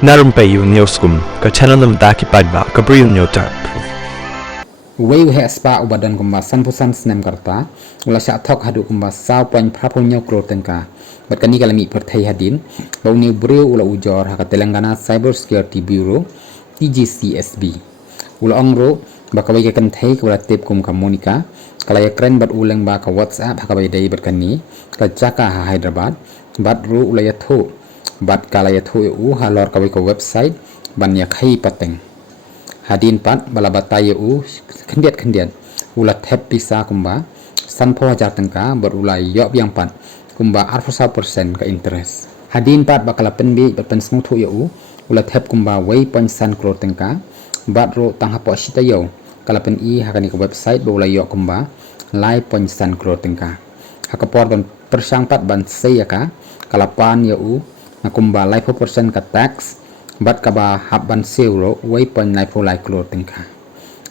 Na Rympei U ka channel nabynta ki paidbah ka Bri U Hynñiewtrep. Kawei uhe spah ubadan kumba sanpusan snem karta ula syak thok Haduh kumba saw poin prapunyo kyrteng ka berkani kalami perthai hadin bau ni briew ula ujor haka Telangana Cyber Security Bureau TGCSB ula ongro bakawai ke kenthai kula tip kum ka Monica kalaya kren bat uleng ba ka WhatsApp haka bai dai berkani ka Jaka ha Hyderabad bat ru ula yatho bat kalaya tho u halor kawai ka website ban yakhai pateng hadin pat balabataya u kendiat ulat happy sa kumba sanpo hajar tengka berulai yok yang pat kumba 40% ke interest hadin pat bakala penbi berpen smuthu ya u ulat hap kumba wei pon san klur tengka bat ro tang hapo sita yo kala pen I hakani ke website berulai yok kumba lai pon san klur tengka hakapor ban persang pat ban sayaka kala pan ya u nakumba lai 4% ka tax bat kaba hab ban seuro wei pon lai pho lai klur tengka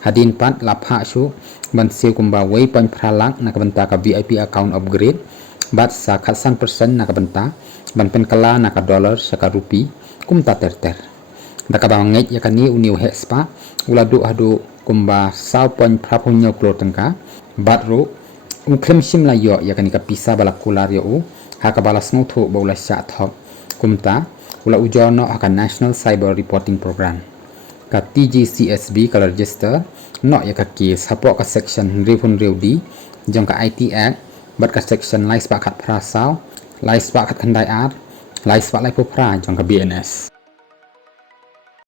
hadin pat lapha su ban seu kumba wei pon pralak nabynta ka VIP account upgrade bat sa khasan persen nabynta ban pen kala naka dollar saka rupi kumta terter dakaba ngeit yakani uniu he spa uladu Haduh kumba saw pon prapunyo klur tengka bat ro klem sim la yo yakani ka pisa bakular yo haka balas nguthu baula sya thok kumta ula ujono haka National Cyber Reporting Program ka TGCSB ka register no ya ka case hapo ka section revun di jong ka IT Act bat ka section lai spah khat prasaw lai spah khat khandai art lai spah lai pro pra jong ka BNS